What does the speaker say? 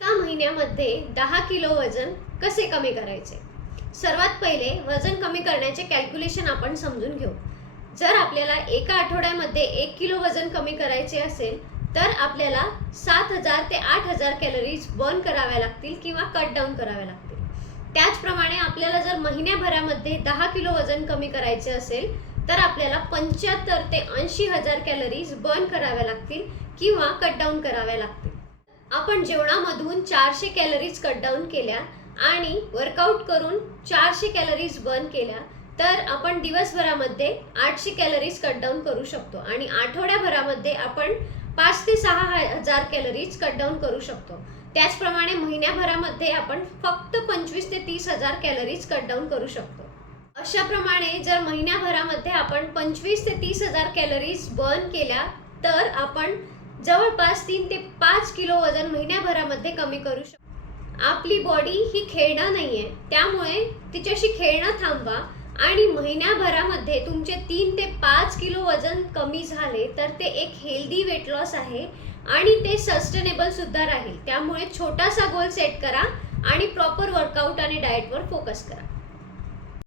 एका महिन्यामध्ये दहा किलो वजन कसे कमी करायचे? सर्वात पहिले वजन कमी करण्याचे कॅल्क्युलेशन आपण समजून घेऊ. जर आपल्याला एका आठवड्यामध्ये एक किलो वजन कमी करायचे असेल तर आपल्याला सात हजार ते आठ हजार कॅलरीज बर्न कराव्या लागतील किंवा कट डाऊन कराव्या लागतील. त्याचप्रमाणे आपल्याला जर महिन्याभरामध्ये दहा किलो वजन कमी करायचे असेल तर आपल्याला पंच्याहत्तर ते ऐंशी हजार कॅलरीज बर्न कराव्या लागतील किंवा कट डाऊन कराव्या लागतील. आपण जेवणामधून चारशे कॅलरीज कट डाऊन केल्या आणि वर्कआउट करून चारशे कॅलरीज बर्न केल्या तर आपण दिवसभरामध्ये आठशे कॅलरीज कट डाऊन करू शकतो आणि आठवड्याभरामध्ये आपण पाच ते सहा हजार कॅलरीज कट डाऊन करू शकतो. त्याचप्रमाणे महिन्याभरामध्ये आपण फक्त पंचवीस ते तीस हजार कॅलरीज कट डाऊन करू शकतो. अशाप्रमाणे जर महिन्याभरामध्ये आपण पंचवीस ते तीस हजार कॅलरीज बर्न केल्या तर आपण जवळपास तीन ते पाच किलो वजन महिन्याभरामध्ये कमी करू शकतो आपली बॉडी ही खेळणं आहे त्यामुळे तिच्याशी खेळणं थांबवा आणि महिन्याभरामध्ये तुमचे तीन ते पाच किलो वजन कमी झाले तर ते एक हेल्दी वेट लॉस आहे आणि ते सस्टेनेबल सुद्धा राहील. त्यामुळे छोटासा गोल सेट करा आणि प्रॉपर वर्कआउट आणि डाएटवर फोकस करा.